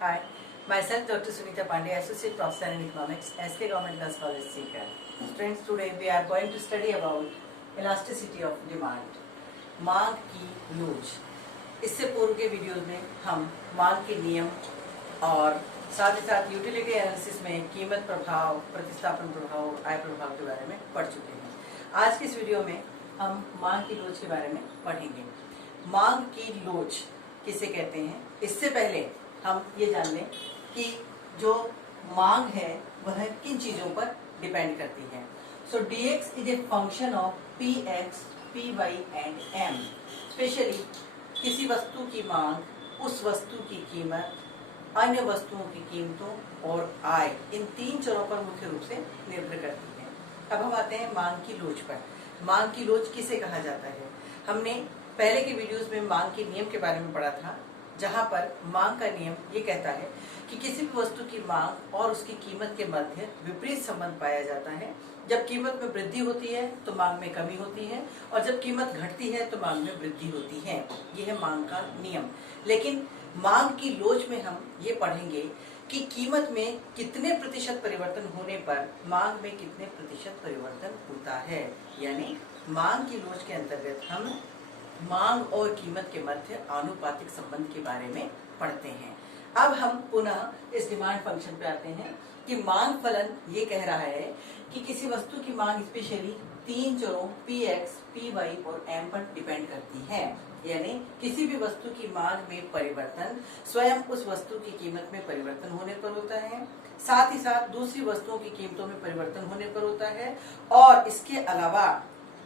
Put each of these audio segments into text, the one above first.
Hi, myself Dr. Sunita Pandey, Associate Professor in Economics, SK Government Girls College, Sikar. Students, today we are going to study about elasticity of demand, मांग की लोच। इससे पूर्व के videos में हम मांग के नियम और साथ ही साथ यूटिलिटी एनालिसिस में कीमत प्रभाव, प्रतिस्थापन प्रभाव, आय प्रभाव के बारे में पढ़ चुके हैं। आज की इस वीडियो में हम मांग की लोच के बारे में पढ़ेंगे। मांग की लोच किसे कहते हैं, इससे पहले हम ये जान लें कि जो मांग है वह किन चीजों पर डिपेंड करती है। सो dx is a function of px, py and m। Specially किसी वस्तु की मांग, उस वस्तु की कीमत, अन्य वस्तुओं की कीमतों और आय, इन तीन चरों पर मुख्य रूप से निर्भर करती है। अब हम आते हैं मांग की लोच पर। मांग की लोच किसे कहा जाता है? हमने पहले के वीडियोस में मांग के नियम के बारे में पढ़ा था, जहां पर मांग का नियम ये कहता है कि किसी भी वस्तु की मांग और उसकी कीमत के मध्य विपरीत संबंध पाया जाता है। जब कीमत में वृद्धि होती है तो मांग में कमी होती है, और जब कीमत घटती है तो मांग में वृद्धि होती है। ये है मांग का नियम। लेकिन मांग की लोच में हम ये पढ़ेंगे कि कीमत में कितने प्रतिशत परिवर्तन होने पर मांग में कितने प्रतिशत परिवर्तन होता है। यानी मांग की लोच के अंतर्गत हम मांग और कीमत के मध्य आनुपातिक संबंध के बारे में पढ़ते हैं। अब हम पुनः इस डिमांड फंक्शन पे आते हैं कि मांग फलन ये कह रहा है कि किसी वस्तु की मांग स्पेशली तीन चरों px, py और m पर डिपेंड करती है। यानी किसी भी वस्तु की मांग में परिवर्तन स्वयं उस वस्तु की कीमत में परिवर्तन होने पर होता है, साथ ही साथ दूसरी वस्तुओं की कीमतों में परिवर्तन होने पर होता है, और इसके अलावा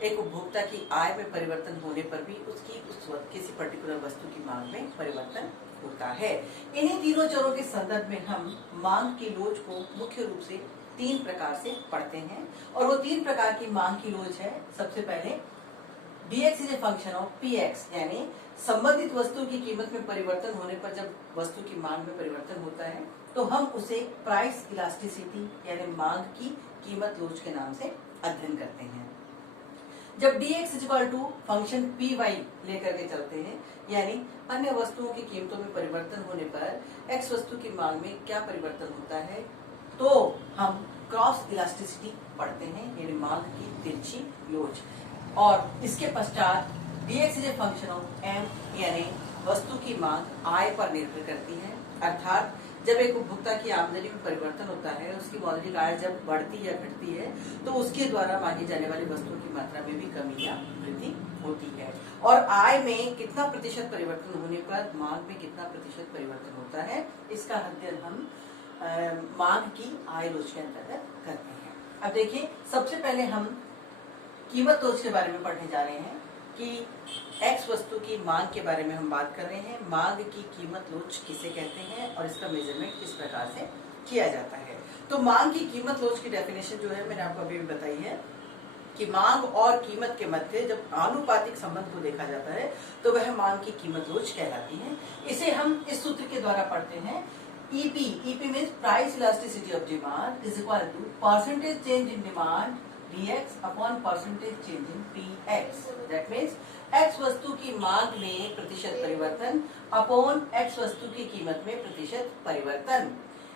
एक उपभोक्ता की आय में परिवर्तन होने पर भी उसकी उस किसी पर्टिकुलर वस्तु की मांग में परिवर्तन होता है। इन्हीं तीनों चरों के संदर्भ में हम मांग की लोच को मुख्य रूप से तीन प्रकार से पढ़ते हैं, और वो तीन प्रकार की मांग की लोच है। सबसे पहले dx is a function of px, यानी संबंधित वस्तु की कीमत में परिवर्तन होने पर जब वस्तु की मांग में परिवर्तन होता है तो हम उसे प्राइस इलास्टिसिटी यानी मांग की कीमत लोच के नाम से अध्ययन करते हैं। जब dx equal to function py लेकर के चलते हैं, यानी अन्य वस्तुओं की कीमतों में परिवर्तन होने पर x वस्तु की मांग में क्या परिवर्तन होता है, तो हम क्रॉस इलास्टिसिटी पढ़ते हैं, यानी मांग की तिरछी लोच। और इसके पश्चात dx is a function of m, यानी वस्तु की मांग आय पर निर्भर करती है। अर्थात जब एक उपभोक्ता की आमदनी में परिवर्तन होता है, उसकी मौद्रिक आय जब बढ़ती या घटती है तो उसके द्वारा मांगी जाने वाली वस्तुओं की मात्रा में भी कमी या वृद्धि होती है। और आय में कितना प्रतिशत परिवर्तन होने पर मांग में कितना प्रतिशत परिवर्तन होता है, इसका अध्ययन हम मांग की आय लोच के अंतर्गत करते हैं। अब देखिए, सबसे पहले हम कीमत लोच के बारे में पढ़ने जा रहे हैं कि X वस्तु की मांग के बारे में हम बात कर रहे हैं। मांग की कीमत लोच किसे कहते हैं और इसका मेजरमेंट किस प्रकार से किया जाता है। तो मांग की कीमत लोच की डेफिनेशन जो है मैंने आपको अभी भी बताई है कि मांग और कीमत के मध्य जब आनुपातिक संबंध को देखा जाता है तो वह मांग की कीमत लोच कहलाती है। इसे हम इस सूत्र के द्वारा पढ़ते हैं, EP means price elasticity of demand is equal to percentage change in demand dx upon percentage change in px। That means x वस्तु की मांग में प्रतिशत परिवर्तन अपॉन x वस्तु की कीमत में प्रतिशत परिवर्तन।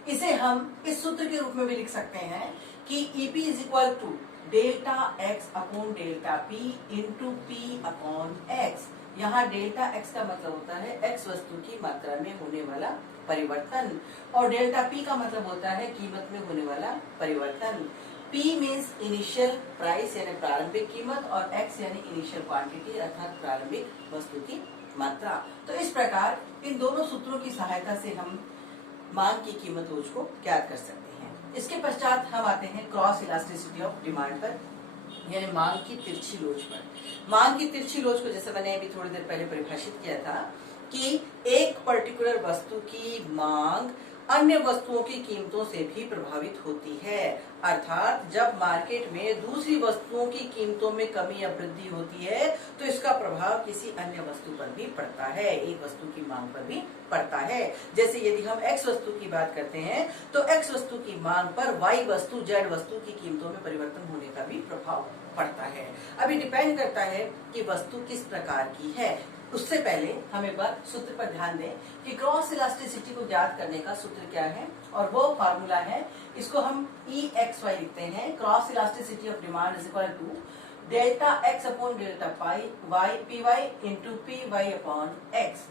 इसे हम इस सूत्र के रूप में भी लिख सकते हैं कि EP is equal to delta x upon delta p into p upon x। यहाँ डेल्टा x का मतलब होता है x वस्तु की मात्रा में होने वाला परिवर्तन, और डेल्टा p का मतलब होता है कीमत में होने वाला परिवर्तन। P मीन्स इनिशियल प्राइस यानी प्रारंभिक कीमत, और X यानी इनिशियल क्वांटिटी अर्थात प्रारंभिक वस्तु की मात्रा। तो इस प्रकार इन दोनों सूत्रों की सहायता से हम मांग की कीमत लोच को ज्ञात कर सकते हैं। इसके पश्चात हम आते हैं क्रॉस इलास्टिसिटी ऑफ डिमांड पर, यानी मांग की तिरछी लोच पर। मांग की तिरछी लोच को जैसे मैंने अभी थोड़ी देर पहले परिभाषित किया था कि एक पर्टिकुलर वस्तु की मांग अन्य वस्तुओं की कीमतों से भी प्रभावित होती है। अर्थात जब मार्केट में दूसरी वस्तुओं की कीमतों में कमी या वृद्धि होती है तो इसका प्रभाव किसी अन्य वस्तु पर भी पड़ता है, एक वस्तु की मांग पर भी पड़ता है। जैसे यदि हम X वस्तु की बात करते हैं तो X वस्तु की मांग पर Y वस्तु, Z वस्तु की कीमतों में परिवर्तन होने का भी प्रभाव पड़ता है। अभी डिपेंड करता है कि वस्तु किस प्रकार की है। उससे पहले हम एक बार सूत्र पर ध्यान दें कि क्रॉस इलास्टिसिटी को ज्ञात करने का सूत्र क्या है, और वो फार्मूला है, इसको हम EXY लिखते हैं। Cross elasticity of demand is equal to delta x upon delta pi PY into PY upon x।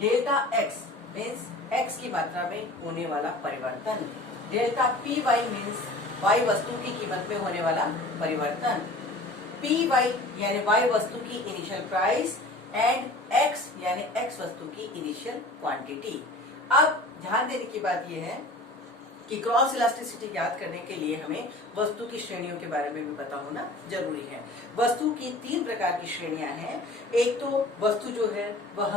Delta x means x की मात्रा में होने वाला परिवर्तन, डेल्टा PY मीन्स y वस्तु की कीमत में होने वाला परिवर्तन, PY यानी y वस्तु की इनिशियल प्राइस एंड x यानी x वस्तु की इनिशियल क्वांटिटी। अब ध्यान देने की बात यह है कि क्रॉस इलास्टिसिटी ज्ञात करने के लिए हमें वस्तु की श्रेणियों के बारे में भी पता होना जरूरी है। वस्तु की 3 प्रकार की श्रेणियां हैं। एक तो वस्तु जो है वह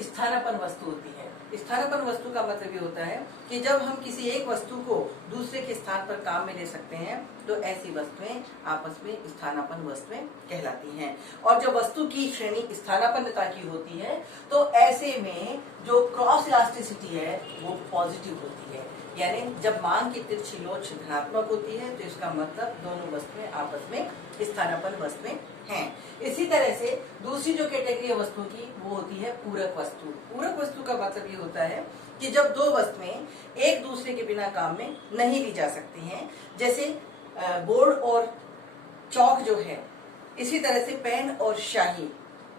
स्थानापन्न वस्तु होती है। स्थानापन्न वस्तु का मतलब ये होता है कि जब हम किसी एक वस्तु को दूसरे के स्थान पर काम में ले सकते हैं तो ऐसी वस्तुएं आपस में स्थानापन्न वस्तुएं कहलाती हैं। और जब वस्तु की श्रेणी स्थानापन्नता की होती है तो ऐसे में जो क्रॉस इलास्टिसिटी है वो पॉजिटिव होती है, यानी जब मांग की तिरछी लोच धनात्मक होती है तो इसका मतलब दोनों वस्तुएं आपस में स्थानापन्न वस्तुएं हैं। इसी तरह से दूसरी जो कैटेगरी है वस्तुओं की वो होती है पूरक वस्तु। पूरक वस्तु का मतलब ये होता है कि जब दो वस्तुएं एक दूसरे के बिना काम में नहीं ली जा सकती हैं, जैसे बोर्ड और चौक जो है, इसी तरह से पेन और स्याही,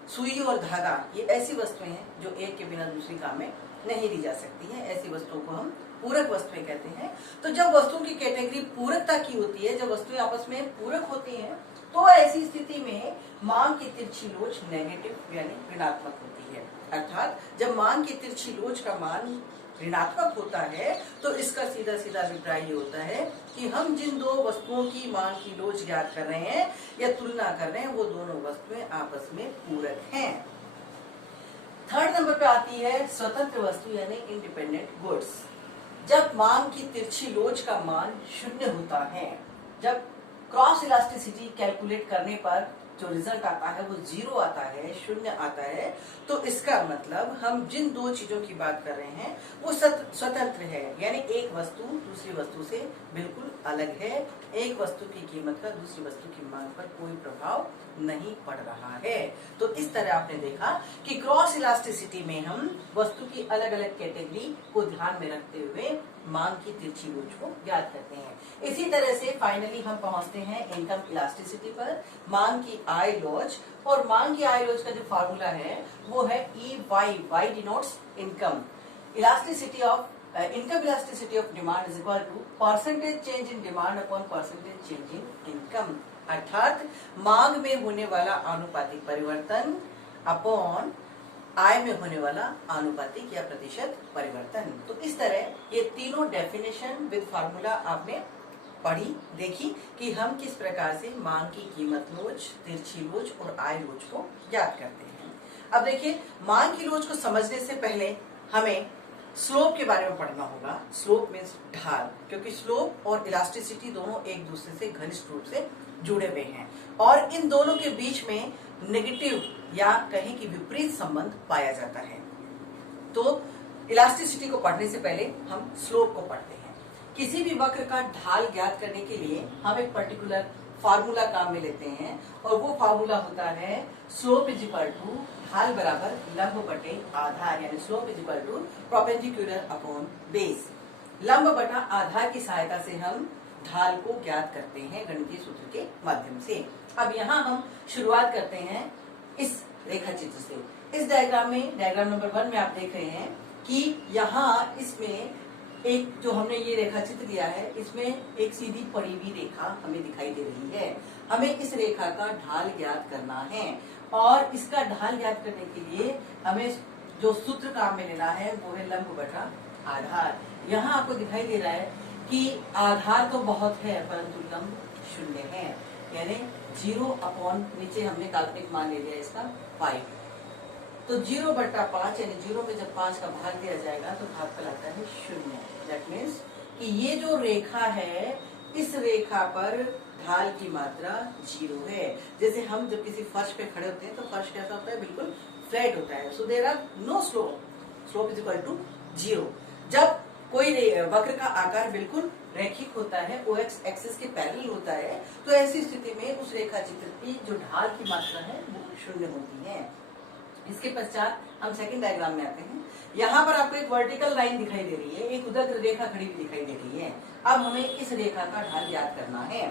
सुई और धागा, ये ऐसी वस्तुएं हैं जो एक के बिना दूसरी काम में नहीं ली जा सकती हैं। ऐसी वस्तुओं को हम पूरक वस्तुएं कहते हैं। तो जब वस्तुओं की कैटेगरी पूरकता की होती है, जब वस्तुएं आपस में पूरक होती हैं, तो ऐसी स्थिति में मांग की तिरछी लोच नेगेटिव यानी ऋणात्मक होती है। अर्थात जब मांग की तिरछी लोच का मान ऋणात्मक होता है तो इसका सीधा सीधा अभिप्राय ये होता है कि हम जिन दो वस्तुओं की मांग की लोच ज्ञात कर रहे हैं या तुलना कर रहे हैं वो दोनों वस्तुएं आपस में पूरक हैं। थर्ड नंबर पे आती है स्वतंत्र वस्तु यानी इंडिपेंडेंट गुड्स। जब मांग की तिरछी लोच का मान 0 होता है, जब क्रॉस इलास्टिसिटी कैलकुलेट करने पर जो रिजल्ट आता है वो 0 आता है, 0 आता है, तो इसका मतलब हम जिन दो चीजों की बात कर रहे हैं वो स्वतंत्र है, यानी एक वस्तु दूसरी वस्तु से बिल्कुल अलग है। एक वस्तु की कीमत का दूसरी वस्तु की मांग पर कोई प्रभाव नहीं पड़ रहा है। तो इस तरह आपने देखा कि क्रॉस इलास्टिसिटी में हम वस्तु की अलग अलग कैटेगरी को ध्यान में रखते हुए मांग की तिरछी लोच को ज्ञात करते हैं। इसी तरह से फाइनली हम पहुंचते हैं इनकम इलास्टिसिटी पर, मांग की आय लोच। और मांग की आय लोच का जो फार्मूला है वो है EY, Y denotes income. Elasticity of income elasticity of demand is equal to percentage change in demand upon percentage change in income. अर्थात मांग में होने वाला आनुपातिक परिवर्तन अपॉन आय में होने वाला आनुपातिक या प्रतिशत परिवर्तन। तो इस तरह ये तीनों डेफिनेशन विद फार्मूला आपने पढ़ी, देखी कि हम किस प्रकार से मांग की कीमत लोच, तिरछी लोच और आय लोच को ज्ञात करते हैं। अब देखिए, मांग की लोच को समझने से पहले हमें स्लोप के बारे में पढ़ना होगा। स्लोप मीन्स ढाल, क्योंकि स्लोप और इलास्टिसिटी दोनों एक दूसरे से घनिष्ठ रूप से जुड़े हुए हैं और इन दोनों के बीच में नेगेटिव या कहीं की विपरीत संबंध पाया जाता है। तो इलास्टिसिटी को पढ़ने से पहले हम स्लोप को पढ़ते हैं। किसी भी वक्र का ढाल ज्ञात करने के लिए हम एक पर्टिकुलर फार्मूला काम में लेते हैं और वो फार्मूला होता है स्लोप इज इक्वल टू ढाल बराबर लंब बटे आधार, यानी slope is equal to perpendicular upon base. लंब बटा आधार की सहायता से हम ढाल को ज्ञात करते हैं गणितीय सूत्र के माध्यम से। अब यहाँ हम शुरुआत करते हैं इस रेखा चित्र से। इस डायग्राम में, डायग्राम नंबर 1 में आप देख रहे हैं कि यहाँ इसमें एक जो हमने ये रेखा चित्र लिया है, इसमें एक सीधी पड़ी हुई रेखा हमें दिखाई दे रही है। हमें इस रेखा का ढाल ज्ञात करना है और इसका ढाल ज्ञात करने के लिए हमें जो सूत्र काम में लेना है वो है लंब बटा आधार। यहाँ आपको दिखाई दे रहा है कि आधार तो बहुत है परंतु लंब 0 है, यानी 0 अपॉन नीचे हमने काल्पनिक मान ले लिया इसका 5। तो 0 बटा 5 यानी 0 में जब 5 का भाग दिया जाएगा तो भागफल आता है 0। दैट मीन्स कि ये जो रेखा है इस रेखा पर ढाल की मात्रा 0 है। जैसे हम जब किसी फर्श पे खड़े होते हैं तो फर्श कैसा होता है, बिल्कुल फ्लैट होता है। So there are no slope, slope is equal to 0। जब कोई वक्र का आकार बिल्कुल रैखिक होता है, OX एक्सिस के पैरेलल होता है, तो ऐसी स्थिति में उस रेखा चित्र की जो ढाल की मात्रा है वो 0 होती है। इसके पश्चात हम सेकंड डायग्राम में आते हैं। यहाँ पर आपको एक वर्टिकल लाइन दिखाई दे रही है, एक उदग्र रेखा खड़ी हुई दिखाई दे रही है। अब हमें इस रेखा का ढाल याद करना है।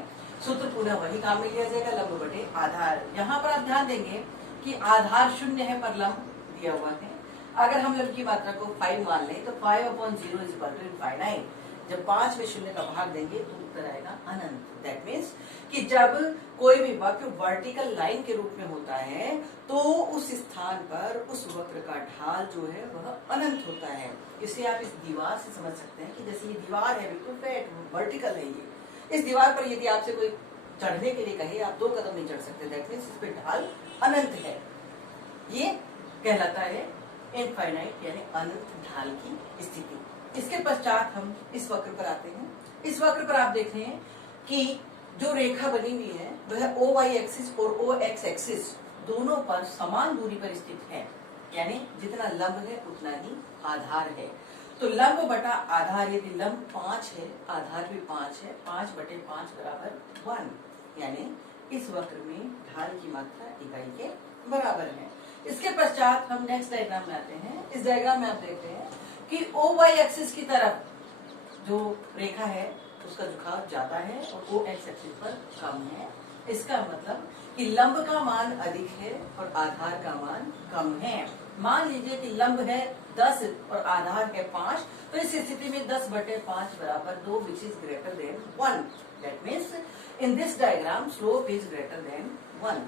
सूत्र पुनः वही काम में लिया जाएगा, लंब बटे आधार। यहाँ पर आप ध्यान देंगे कि आधार 0 है पर लंब दिया हुआ है। अगर हम लंब की मात्रा को 5 मान लें तो 5/0 इज इक्वल टू इनफाइनाइट। जब 5 में 0 का भाग देंगे तो उत्तर आएगा अनंत। दैट मीन्स कि जब कोई भी वक्र वर्टिकल लाइन के रूप में होता है तो उस स्थान पर उस वक्र का ढाल जो है वह अनंत होता है। इसे आप इस दीवार से समझ सकते हैं कि जैसे ये दीवार है, बिल्कुल फ्लैट वर्टिकल है ये। इस दीवार पर यदि आपसे कोई चढ़ने के लिए कहे, आप 2 कदम नहीं चढ़ सकते। दैट मीन्स इस पे ढाल अनंत है। ये कहलाता है इनफाइनाइट यानी अनंत ढाल की स्थिति। इसके पश्चात हम इस वक्र पर आते हैं। इस वक्र पर आप देख रहे हैं कि जो रेखा बनी हुई है वह OY एक्सिस और OX एक्सिस दोनों पर समान दूरी पर स्थित है, यानी जितना लंब है उतना ही आधार है। तो लंब बटा आधार, यदि लंब 5 है, आधार भी 5 है, 5/5 बराबर 1, यानी इस वक्र में ढाल की मात्रा इकाई के बराबर है। इसके पश्चात हम नेक्स्ट डायग्राम में आते हैं। इस डायग्राम में आप देख रहे हैं कि OY एक्सिस की तरफ जो रेखा है उसका झुकाव ज्यादा है और OX एक्सिस पर कम है। इसका मतलब कि लंब का मान अधिक है और आधार का मान कम है। मान लीजिए कि लंब है 10 और आधार है 5, तो इस स्थिति में 10/5 बराबर 2 which is greater than 1। That means in this diagram slope is greater than 1।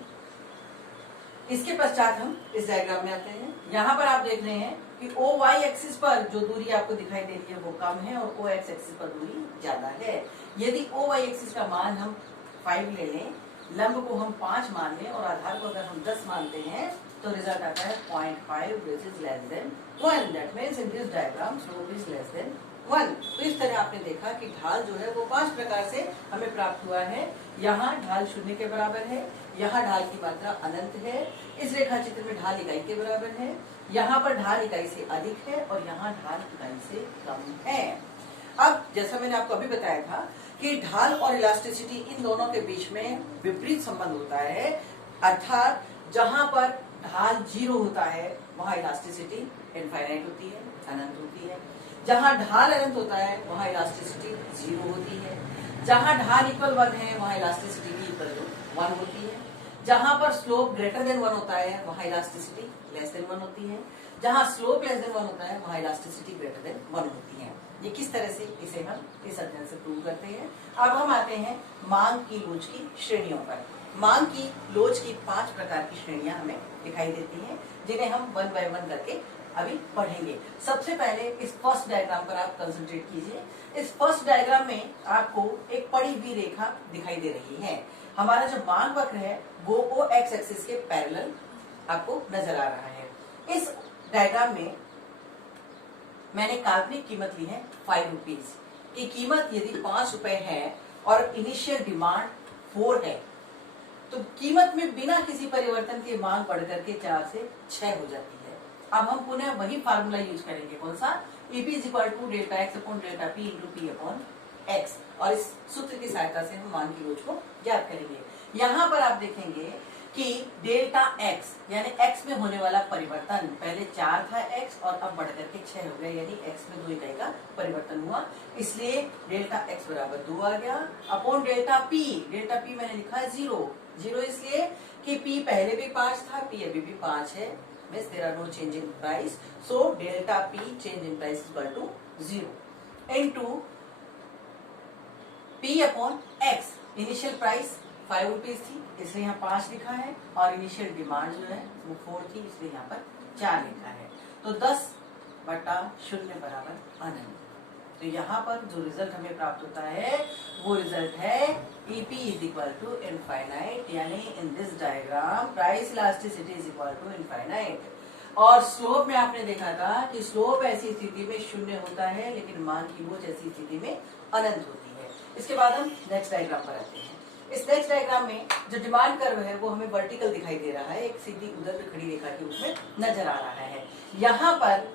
इसके पश्चात हम इस डायग्राम में आते हैं। यहाँ पर आप देख रहे हैं कि OY एक्सिस पर जो दूरी आपको दिखाई दे रही है वो कम है और OX एक्सिस पर दूरी ज्यादा है। यदि OY एक्सिस का मान हम 5 ले लें, लंब को हम 5 मान लें और आधार को अगर हम 10 मानते हैं तो रिजल्ट आता है 0.5 which is less than 1. That means in this diagram slope is less than 1. तो इस तरह आपने देखा कि ढाल जो है वो 5 प्रकार से हमें प्राप्त हुआ है। यहाँ ढाल 0 के बराबर है, यहाँ ढाल की मात्रा अनंत है, इस रेखा चित्र में ढाल इकाई के बराबर है, यहाँ पर ढाल इकाई से अधिक है और यहाँ ढाल इकाई से कम है। अब जैसा मैंने आपको अभी बताया था कि ढाल और इलास्टिसिटी इन दोनों के बीच में विपरीत संबंध होता है, अर्थात जहाँ पर ढाल 0 होता है वहाँ इलास्टिसिटी इनफाइनाइट होती है, अनंत होती है। जहाँ ढाल अनंत होता है वहाँ इलास्टिसिटी 0 होती है। जहाँ ढाल इक्वल 1 है वहाँ इलास्टिसिटी भी इक्वल टू 1 होती है। जहाँ पर स्लोप ग्रेटर देन 1 होता है वहाँ इलास्टिसिटी लेस देन 1 होती है। जहाँ स्लोप लेस देन 1 होता है वहाँ इलास्टिसिटी ग्रेटर देन 1 होती है। ये किस तरह से इसे हम इस अध्ययन से प्रूव करते हैं। अब हम आते हैं मांग की लोच की श्रेणियों पर। मांग की लोच की 5 प्रकार की श्रेणियां हमें दिखाई देती हैं, जिन्हें हम 1 बाय 1 करके अभी पढ़ेंगे। सबसे पहले इस फर्स्ट डायग्राम पर आप कंसंट्रेट कीजिए। इस फर्स्ट डायग्राम में आपको एक पड़ी हुई रेखा दिखाई दे रही है। हमारा जो मांग वक्र है वो OX एक्सिस के पैरेलल आपको नजर आ रहा है। इस डायग्राम में मैंने काल्पनिक कीमत ली है 5 रुपीज की कीमत। यदि 5 रुपए है और इनिशियल डिमांड 4 है तो कीमत में बिना किसी परिवर्तन के मांग बढ़ करके 4 से 6 हो जाती है। अब हम पुनः वही फार्मूला यूज करेंगे, कौन सा? EP = ΔX/ΔP × P/X, और इस सूत्र की सहायता से हम मांग की लोच को ज्ञात करेंगे। यहाँ पर आप देखेंगे कि डेल्टा X यानी X में होने वाला परिवर्तन, पहले 4 था X और अब बढ़ करके 6 हो गया, यानी X में 2 इकाई का परिवर्तन हुआ, इसलिए डेल्टा X बराबर 2 आ गया upon delta P। Delta P मैंने लिखा है 0 इसलिए कि P पहले भी 5 था, P अभी भी 5 है, means there are no change in price, so delta P change in price is equal to 0 into P upon X। Initial price 5 rupees थी इसलिए यहाँ 5 लिखा है और इनिशियल डिमांड जो है वो 4 थी इसलिए यहाँ पर 4 लिखा है। तो 10/0 बराबर अनंत। तो यहाँ पर जो रिजल्ट हमें प्राप्त होता है वो रिजल्ट है EP = इनफाइनाइट, यानी in this diagram price elasticity = infinite. और स्लोप में आपने देखा था कि स्लोप ऐसी स्थिति में 0 होता है लेकिन मांग की लोच ऐसी स्थिति में अनंत होती है। इसके बाद हम नेक्स्ट डायग्राम पर आते हैं। इस नेक्स्ट डायग्राम में जो डिमांड कर्व है वो हमें वर्टिकल दिखाई दे रहा है, एक सीधी उधर खड़ी रेखा के रूप में नजर आ रहा है। यहाँ पर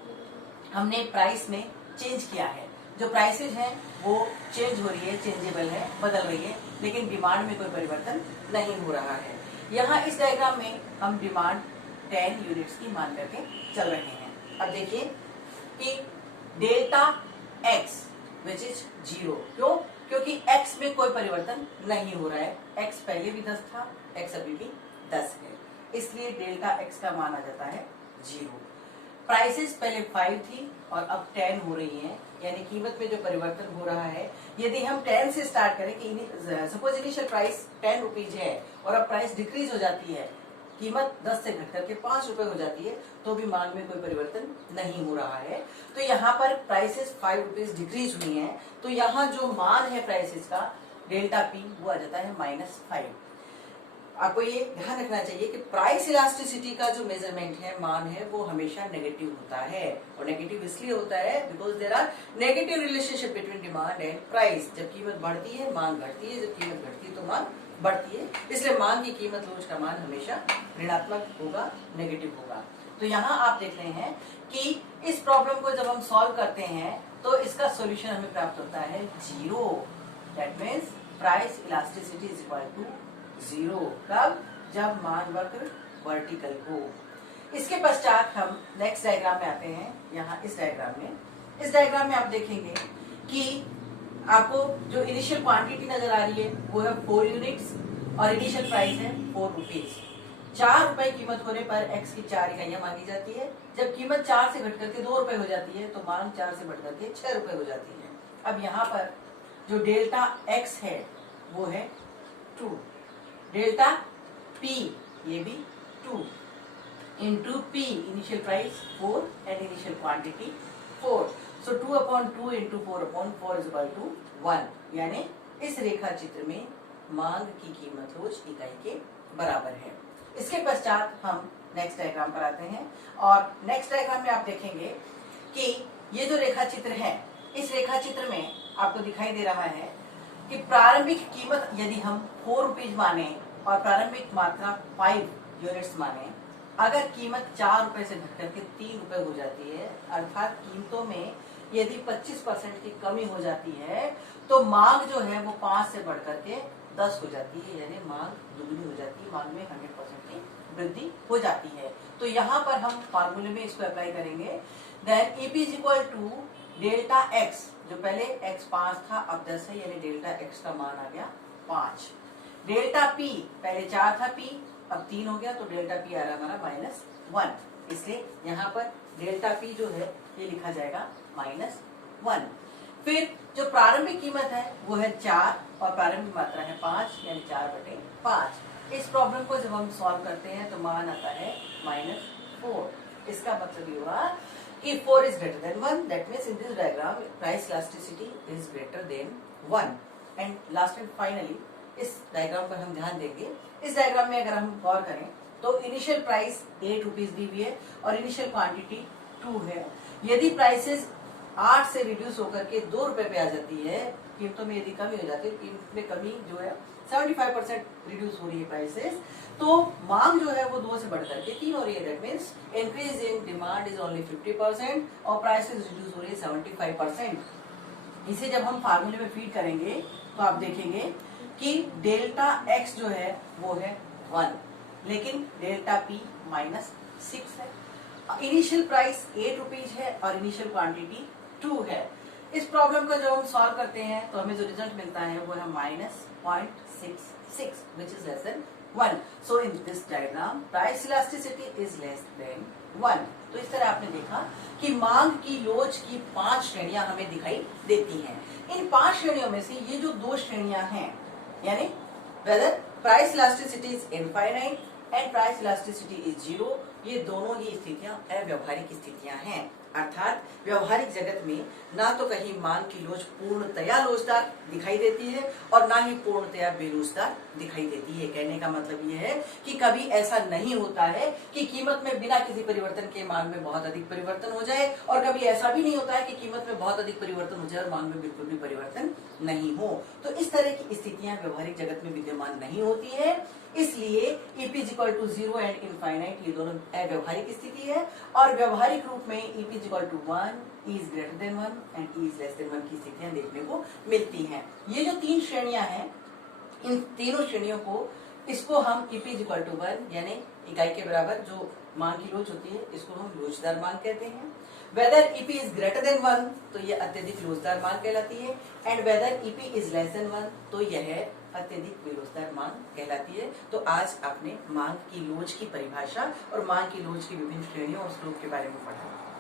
हमने प्राइस में चेंज किया है, जो प्राइसेज हैं वो चेंज हो रही है, चेंजेबल है, बदल रही है, लेकिन डिमांड में कोई परिवर्तन नहीं हो रहा है। यहाँ इस डायग्राम में हम डिमांड 10 यूनिट्स की मान करके चल रहे हैं। अब देखिए कि डेल्टा x विच इज 0, क्यों? क्योंकि x में कोई परिवर्तन नहीं हो रहा है, x पहले भी 10 था, x अभी भी 10 है, इसलिए डेल्टा x का मान आ जाता है 0। प्राइसेस पहले 5 थी और अब 10 हो रही हैं, यानी कीमत में जो परिवर्तन हो रहा है, यदि हम 10 से स्टार्ट करें कि सपोज इनिशियल प्राइस 10 रुपीज है और अब प्राइस डिक्रीज हो जाती है, कीमत 10 से घट करके 5 रुपए हो जाती है, तो भी मांग में कोई परिवर्तन नहीं हो रहा है। तो यहाँ पर प्राइसेस 5 रुपीज डिक्रीज हुई हैं, तो यहाँ जो मान है प्राइसेस का डेल्टा पी वो आ जाता है -5। आपको ये ध्यान रखना चाहिए कि प्राइस इलास्टिसिटी का जो मेजरमेंट है, मान है, वो हमेशा नेगेटिव होता है, और नेगेटिव इसलिए होता है because there are negative relationship between demand and price. जब कीमत बढ़ती है मांग घटती है, जब कीमत घटती है तो मांग बढ़ती है, इसलिए मांग की कीमत रोज का मान हमेशा ऋणात्मक होगा, नेगेटिव होगा। तो यहाँ आप देख रहे हैं कि इस प्रॉब्लम को जब हम सॉल्व करते हैं तो इसका सोल्यूशन हमें प्राप्त होता है 0। That means price elasticity is equal to 0। कब? जब मान वक्र वर्टिकल हो। इसके पश्चात हम नेक्स्ट डायग्राम में आते हैं। यहाँ इस डायग्राम में आप देखेंगे कि आपको जो इनिशियल क्वांटिटी नजर आ रही है वो है 4 यूनिट्स और इनिशियल प्राइस है 4 रुपीज। 4 रुपए कीमत होने पर x की 4 इकाइयां मांगी जाती है। जब कीमत 4 से घट करके 2 रुपए हो जाती है तो मांग 4 से बढ़ करके 6 रुपए हो जाती है। अब यहाँ पर जो डेल्टा x है वो है 2, डेल्टा p ये भी 2 into p, initial price 4 and initial quantity 4, so 2/2 into 4/4 is equal to 1, यानी इस रेखा चित्र में मांग की कीमत रोज इकाई के बराबर है। इसके पश्चात हम नेक्स्ट डायग्राम पर आते हैं, और नेक्स्ट डायग्राम में आप देखेंगे कि ये जो रेखा चित्र है, इस रेखा चित्र में आपको दिखाई दे रहा है कि प्रारंभिक कीमत यदि हम 4 रुपीज माने और प्रारंभिक मात्रा 5 यूनिट्स माने, अगर कीमत 4 रुपए से घट करके 3 रुपए हो जाती है, अर्थात कीमतों में यदि 25% की कमी हो जाती है, तो मांग जो है वो 5 से बढ़ करके 10 हो जाती है, यानी मांग दुगनी हो जाती है, मांग में 100% की वृद्धि हो जाती है। तो यहाँ पर हम फार्मूले में इसको अप्लाई करेंगे। Then EP is equal to delta x, जो पहले x 5 था अब 10 है, यानी डेल्टा x का मान आ गया 5। डेल्टा p पहले 4 था, p अब 3 हो गया, तो डेल्टा p आ रहा हमारा -1, इसलिए यहाँ पर डेल्टा p जो है ये लिखा जाएगा -1। फिर जो प्रारंभिक कीमत है वो है 4 और प्रारंभिक मात्रा है 5, यानी 4/5। इस प्रॉब्लम को जब हम सॉल्व करते हैं तो मान आता है -4। इसका मतलब ये हुआ कि 4 is greater than 1, that means in this diagram price elasticity is greater than 1। and last and finally इस डायग्राम पर हम ध्यान देंगे। इस डायग्राम में अगर हम गौर करें तो इनिशियल प्राइस 8 रुपीज दी हुई है और इनिशियल क्वांटिटी 2 है। यदि प्राइसेस 8 से रिड्यूस होकर के 2 रुपए पे आ जाती है, कीमतों में यदि कमी हो जाती है, कीमत में कमी जो है 75% रिड्यूस हो रही है प्राइसेस, तो मांग जो है वो 2 से बढ़कर के 3 हो रही है। That means increase in demand is only 50% और प्राइसेस रिड्यूस हो रही है 75%। इसे जब हम फार्मूले में फीड करेंगे तो आप देखेंगे कि डेल्टा एक्स जो है वो है 1, लेकिन डेल्टा पी -6 है। इनिशियल प्राइस 8 रुपीज है और इनिशियल क्वांटिटी 2 है। इस प्रॉब्लम को जब हम सॉल्व करते हैं तो हमें जो रिजल्ट मिलता है वो है -0.66 which is less than 1। So in this diagram price elasticity is less than 1। तो इस तरह आपने देखा कि मांग की लोच की 5 श्रेणियां हमें दिखाई देती हैं। इन 5 श्रेणियों में से ये जो 2 श्रेणियां हैं, यानी whether price elasticity is infinite and price elasticity is 0, ये दोनों ही स्थितियां अव्यवहारिक स्थितियां हैं। अर्थात व्यवहारिक जगत में ना तो कहीं मांग की लोच पूर्णतया लोचदार दिखाई देती है और ना ही पूर्णतया बेलोचदार दिखाई देती है। कहने का मतलब ये है कि कभी ऐसा नहीं होता है कि कीमत में बिना किसी परिवर्तन के मांग में बहुत अधिक परिवर्तन हो जाए, और कभी ऐसा भी नहीं होता है कि कीमत में बहुत अधिक परिवर्तन हो जाए और मांग में बिल्कुल भी परिवर्तन नहीं हो। तो इस तरह की स्थितियां व्यवहारिक जगत में विद्यमान नहीं होती है, इसलिए EP is equal to 0 and infinite ये दोनों अव्यवहारिक स्थिति है, और व्यवहारिक रूप में EP is equal to 1, E is greater than 1 and E is less than 1 की स्थितियां देखने को मिलती हैं। ये जो 3 श्रेणियां हैं, इन तीनों श्रेणियों को इसको हम EP इज इक्वल टू 1 यानी इकाई के बराबर जो मांग की लोच होती है इसको हम लोचदार मांग कहते हैं। Whether EP is greater than 1 तो ये अत्यधिक लोचदार मांग कहलाती है, and whether EP is less than 1 तो यह अत्यधिक विलोचदार मांग कहलाती है। तो आज आपने मांग की लोच की परिभाषा और मांग की लोच की विभिन्न श्रेणियों और स्वरूप के बारे में पढ़ा।